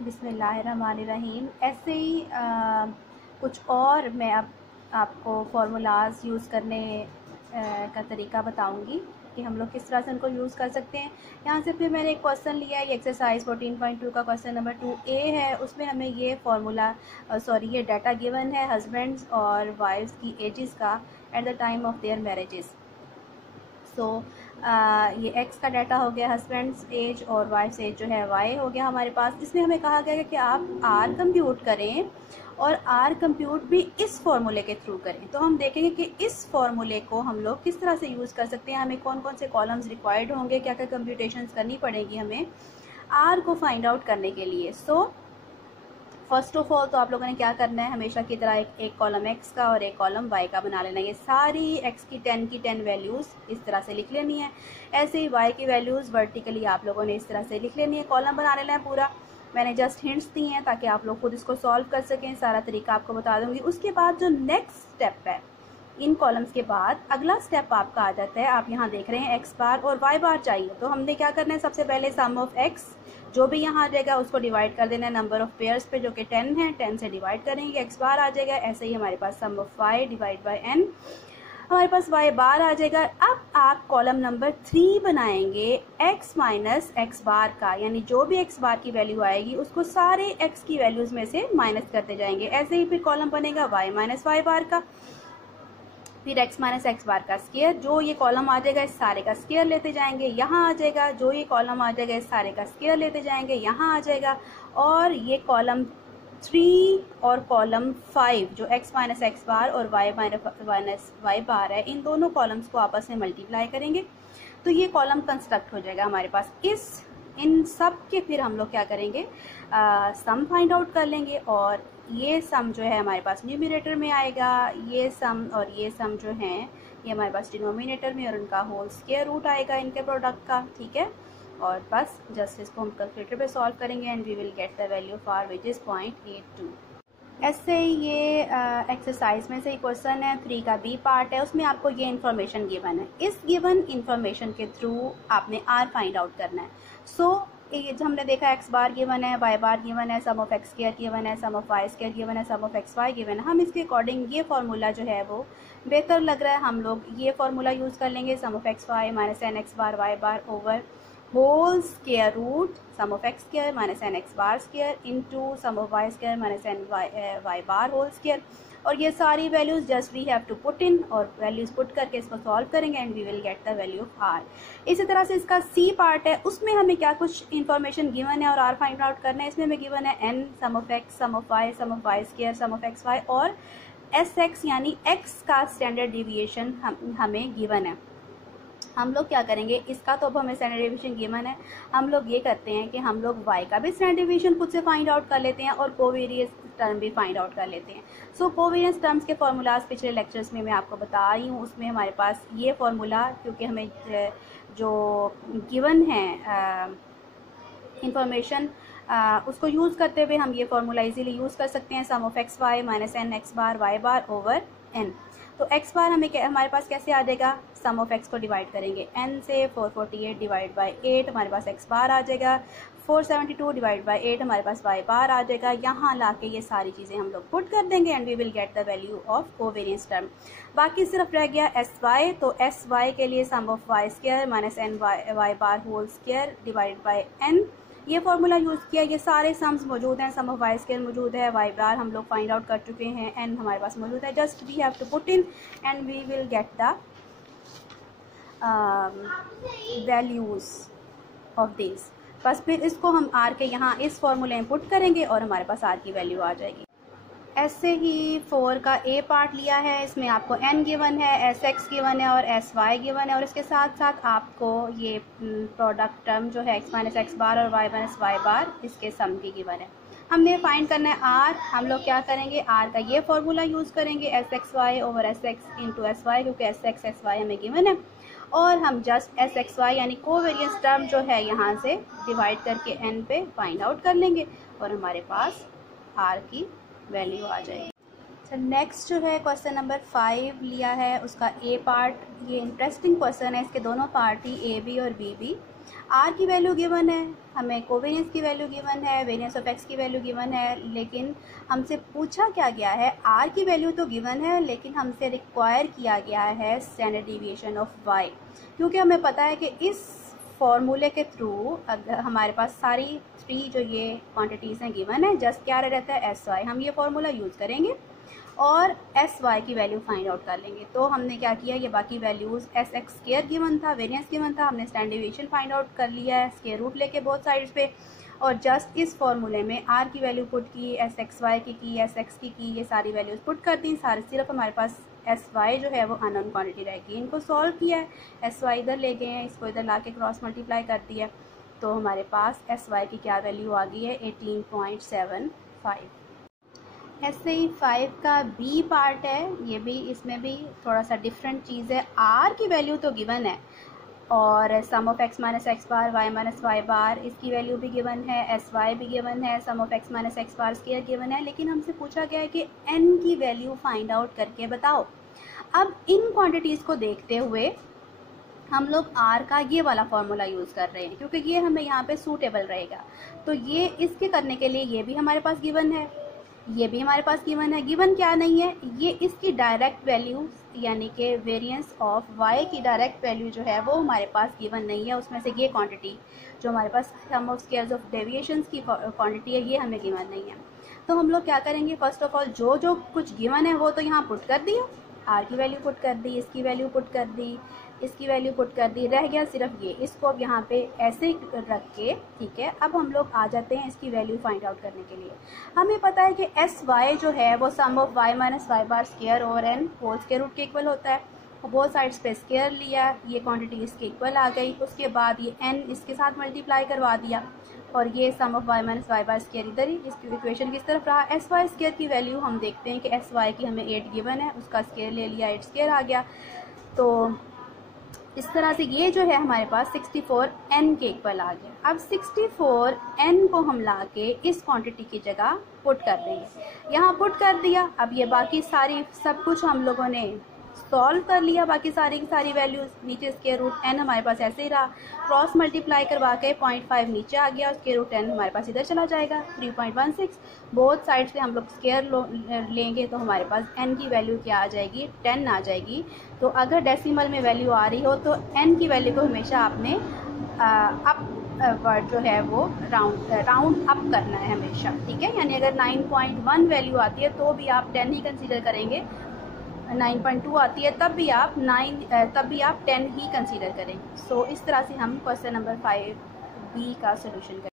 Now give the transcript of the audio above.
बिस्मिल्लाहिर्रहमानिर्रहीम। ऐसे ही कुछ और मैं अब आपको फार्मूलाज यूज़ करने का तरीका बताऊंगी कि हम लोग किस तरह से उनको यूज़ कर सकते हैं। यहाँ से फिर मैंने एक क्वेश्चन लिया है, ये एक्सरसाइज 14.2 का क्वेश्चन नंबर 2A है। उसमें हमें ये फार्मूला ये डाटा गिवन है हस्बैंड्स और वाइफ्स की एजेस का at the time of their marriages. ये एक्स का डाटा हो गया, हस्बैंड्स एज, और वाइफ्स एज जो है वाई हो गया हमारे पास। इसमें हमें कहा गया है कि आप आर कंप्यूट करें और आर कंप्यूट भी इस फॉर्मूले के थ्रू करें। तो हम देखेंगे कि इस फॉर्मूले को हम लोग किस तरह से यूज़ कर सकते हैं, हमें कौन कौन से कॉलम्स रिक्वायर्ड होंगे, क्या क्या कंप्यूटेशंस करनी पड़ेगी हमें आर को फाइंड आउट करने के लिए। फर्स्ट ऑफ ऑल तो आप लोगों ने क्या करना है, हमेशा की तरह एक कॉलम एक्स का और एक कॉलम वाई का बना लेना है। ये सारी एक्स की 10 वैल्यूज़ इस तरह से लिख लेनी है। ऐसे ही वाई की वैल्यूज़ वर्टिकली आप लोगों ने इस तरह से लिख लेनी है, कॉलम बना लेना है पूरा। मैंने जस्ट हिंट्स दी हैं ताकि आप लोग खुद इसको सॉल्व कर सकें, सारा तरीका आपको बता दूंगी। उसके बाद जो नेक्स्ट स्टेप है, इन कॉलम्स के बाद अगला स्टेप आपका आ जाता है, आप यहाँ देख रहे हैं एक्स बार और वाई बार चाहिए। तो हमने क्या करना है, सबसे पहले सम ऑफ एक्स जो भी यहाँ आ जाएगा उसको डिवाइड कर देना है नंबर ऑफ पेयर्स पे, जो कि 10 है। 10 से डिवाइड करेंगे, एक्स बार आ जाएगा। ऐसे ही हमारे पास sum of Y divide by N, हमारे पास वाई बार आ जाएगा। अब आप कॉलम नंबर 3 बनाएंगे एक्स माइनस एक्स बार का, यानी जो भी एक्स बार की वैल्यू आएगी उसको सारे एक्स की वैल्यूज में से माइनस करते जाएंगे। ऐसे ही फिर कॉलम बनेगा वाई माइनस वाई बार का, फिर x माइनस एक्स बार का स्केयर, जो ये कॉलम आ जाएगा इस सारे का स्केयर लेते जाएंगे, यहाँ आ जाएगा। जो ये कॉलम आ जाएगा इस सारे का स्केयर लेते जाएंगे, यहाँ आ जाएगा। और ये कॉलम 3 और कॉलम 5 जो x माइनस एक्स बार और y माइनस वाई बार है, इन दोनों कॉलम्स को आपस में मल्टीप्लाई करेंगे तो ये कॉलम कंस्ट्रक्ट हो जाएगा हमारे पास। इन सब के फिर हम लोग क्या करेंगे, सम फाइंड आउट कर लेंगे, और ये सम जो है हमारे पास न्यूमरेटर में आएगा, ये सम और ये सम जो हैं ये हमारे पास डिनोमिनेटर में, और उनका होल स्क्वायर रूट आएगा इनके प्रोडक्ट का, ठीक है। और बस जस्ट इसको हम कैलकुलेटर पे सॉल्व करेंगे and we will get the value for which is 0.82। ऐसे ये एक्सरसाइज में से एक क्वेश्चन है, 3 का बी पार्ट है, उसमें आपको ये इन्फॉर्मेशन गिवन है। इस गिवन इन्फॉर्मेशन के थ्रू आपने आर फाइंड आउट करना है। ये जो हमने देखा एक्स बार गिवन है, वाई बार गिवन है, sum of X square given है, sum of Y square given है, sum of X Y given है। हम इसके अकॉर्डिंग ये फार्मूला जो है वो बेहतर लग रहा है, हम लोग ये फार्मूला यूज़ कर लेंगे, sum of X Y minus N X bar Y bar over whole square root sum of X square minus N X bar square into sum of Y square minus N Y bar whole square. और ये सारी values just we have to put in, और values put करके इसको solve करेंगे and we will get the value of R. इसी तरह से इसका सी पार्ट है, उसमें हमें क्या कुछ इन्फॉर्मेशन गिवन है और आर फाइंड आउट करना है। इसमें हमें गिवन है N, sum of X, sum of Y square, sum of X Y, और एस एक्स यानी एक्स का स्टैंडर्ड डिविएशन हमें गिवन है। हम लोग क्या करेंगे, इसका तो अब हमें स्टैंडर्ड डिवीजन गिवन है, हम लोग ये करते हैं कि हम लोग y का भी स्टैंडर्ड डिवीजन खुद से फाइंड आउट कर लेते हैं और कोवेरियंस टर्म भी फाइंड आउट कर लेते हैं। कोवेरियंस टर्म्स के फॉर्मूलाज पिछले लेक्चर्स में मैं आपको बता रही हूँ, उसमें हमारे पास ये फॉर्मूला, क्योंकि हमें जो गिवन है इंफॉर्मेशन उसको यूज़ करते हुए हम ये फॉर्मूला इजीली यूज़ कर सकते हैं, sum of X Y minus N X bar Y bar over N. तो एक्स बार हमारे पास कैसे आ जाएगा, सम ऑफ एक्स को डिवाइड करेंगे एन से, 448 डिवाइड बाई 8 हमारे पास एक्स बार आ जाएगा, 472 डिवाइड बाई 8 हमारे पास वाई बार आ जाएगा। यहाँ लाके ये सारी चीज़ें हम लोग पुट कर देंगे and we will get the value of covariance term. बाकी सिर्फ रह गया एस वाई, तो एस वाई के लिए sum of Y square minus N Y bar whole square divide by N, ये फॉर्मूला यूज़ किया। ये सारे सम्स मौजूद हैं, सम ऑफ वाई स्क्वायर मौजूद है, वाई बार हम लोग फाइंड आउट कर चुके हैं, एन हमारे पास मौजूद है, just we have to put in and we will get the values of this. बस फिर इसको हम आर के यहाँ इस फॉर्मूले में पुट करेंगे और हमारे पास आर की वैल्यू आ जाएगी। ऐसे ही 4 का ए पार्ट लिया है, इसमें आपको एन गिवन है, एस एक्स गिवन है और एस वाई गिवन है, और इसके साथ साथ आपको ये प्रोडक्ट टर्म जो है एक्स माइनस एक्स बार और वाई माइनस वाई बार, इसके सम की गिवन है। हमने फाइंड करना है आर। हम लोग क्या करेंगे, आर का ये फॉर्मूला यूज़ करेंगे, S X Y over S X into S Y, क्योंकि एस एक्स एस वाई हमें गिवन है, और हम जस्ट एस एक्स वाई यानी कोवेरियंस टर्म जो है यहाँ से डिवाइड करके एन पे फाइंड आउट कर लेंगे और हमारे पास आर की वैल्यू आ जाएगी। अच्छा, नेक्स्ट जो है क्वेश्चन नंबर 5 लिया है, उसका ए पार्ट। ये इंटरेस्टिंग क्वेश्चन है, इसके दोनों पार्ट ही ए बी और बी बी। आर की वैल्यू गिवन है, हमें कोवेरियंस की वैल्यू गिवन है, वेरियंस ऑफ एक्स की वैल्यू गिवन है, लेकिन हमसे पूछा क्या गया है, आर की वैल्यू तो गिवन है लेकिन हमसे रिक्वायर किया गया है स्टैंडर्ड डिविएशन ऑफ वाई, क्योंकि हमें पता है कि इस फॉर्मूले के थ्रू अगर हमारे पास सारी 3 जो ये क्वांटिटीज़ हैं गिवन है, जस्ट क्या रहता है एस वाई, हम ये फॉर्मूला यूज़ करेंगे और एस वाई की वैल्यू फाइंड आउट कर लेंगे। तो हमने क्या किया, ये बाकी values S x square given था, वेरिएंस गिवन था, हमने स्टैंडर्ड डिविएशन फाइंड आउट कर लिया है स्क्वायर रूट लेके बोथ साइड्स पे, और जस्ट इस फॉर्मूले में आर की वैल्यू पुट की, एस एक्स वाई की, एस एक्स की, ये सारी वैल्यूज़ पुट कर दी, सारे सिर्फ हमारे पास एस वाई जो है वो अननोन क्वांटिटी रहेगी। इनको सॉल्व किया है, एस वाई इधर ले गए हैं, इसको इधर ला के क्रॉस मल्टीप्लाई कर दिया, तो हमारे पास एस वाई की क्या वैल्यू आ गई है 18.75। ऐसे ही 5 का बी पार्ट है, ये भी इसमें भी थोड़ा सा डिफरेंट चीज़ है। आर की वैल्यू तो गिवन है और sum of X minus X bar Y minus Y bar इसकी वैल्यू भी गिवन है, एस वाई भी गिवन है, sum of X minus X bar square given है, लेकिन हमसे पूछा गया है कि एन की वैल्यू फाइंड आउट करके बताओ। अब इन क्वांटिटीज़ को देखते हुए हम लोग आर का ये वाला फॉर्मूला यूज़ कर रहे हैं क्योंकि ये हमें यहाँ पे सूटेबल रहेगा। तो ये इसके करने के लिए ये भी हमारे पास गिवन है, ये भी हमारे पास गिवन है। गिवन क्या नहीं है, ये इसकी डायरेक्ट वैल्यू यानी कि वेरिएंस ऑफ वाई की डायरेक्ट वैल्यू जो है वो हमारे पास गिवन नहीं है, उसमें से ये क्वांटिटी जो हमारे पास sum of squares of deviations की क्वांटिटी है ये हमें गिवन नहीं है। तो हम लोग क्या करेंगे, फर्स्ट ऑफ ऑल जो जो कुछ गिवन है वो तो यहाँ पुट कर दिया, आर की वैल्यू पुट कर दी, इसकी वैल्यू पुट कर दी, इसकी वैल्यू पुट कर दी, रह गया सिर्फ ये, इसको अब यहाँ पे ऐसे ही रख के, ठीक है। अब हम लोग आ जाते हैं इसकी वैल्यू फाइंड आउट करने के लिए। हमें पता है कि एस वाई जो है वो sum of Y minus Y bar square और एन होल स्क्वायर रूट के इक्वल होता है। बोथ साइड्स पे स्क्वायर लिया, ये क्वांटिटी इसके इक्वल आ गई, उसके बाद ये एन इसके साथ मल्टीप्लाई करवा दिया और ये sum of Y minus Y bar square इधर ही इसकी इक्वेशन किस तरफ रहा। एस वाई स्क्वायर की वैल्यू हम देखते हैं कि एस वाई की हमें 8 गिवन है, उसका स्क्वायर ले लिया, 8 स्क्वायर आ गया। तो इस तरह से ये जो है हमारे पास 64 n के इक्वल आ गया। अब 64 n को हम ला के इस क्वांटिटी की जगह पुट कर देंगे, यहाँ पुट कर दिया। अब ये बाकी सारी सब कुछ हम लोगों ने सॉल्व कर लिया, बाकी सारी की सारी वैल्यूज, नीचे स्क्वायर रूट n हमारे पास ऐसे ही रहा, क्रॉस मल्टीप्लाई करवा के 0.5 नीचे आ गया और स्क्वायर रूट n हमारे पास इधर चला जाएगा 3.16। बोथ साइड से हम लोग स्क्वायर लेंगे तो हमारे पास n की वैल्यू क्या आ जाएगी 10 आ जाएगी। तो अगर डेसिमल में वैल्यू आ रही हो तो n की वैल्यू को हमेशा आपने अप वर्ड जो है वो राउंड अप करना है हमेशा, ठीक है। यानी अगर 9.1 वैल्यू आती है तो भी आप 10 ही कंसीडर करेंगे, 9.2 आती है तब भी आप 10 ही कंसीडर करेंगे। सो इस तरह से हम क्वेश्चन नंबर 5B का सोल्यूशन करेंगे।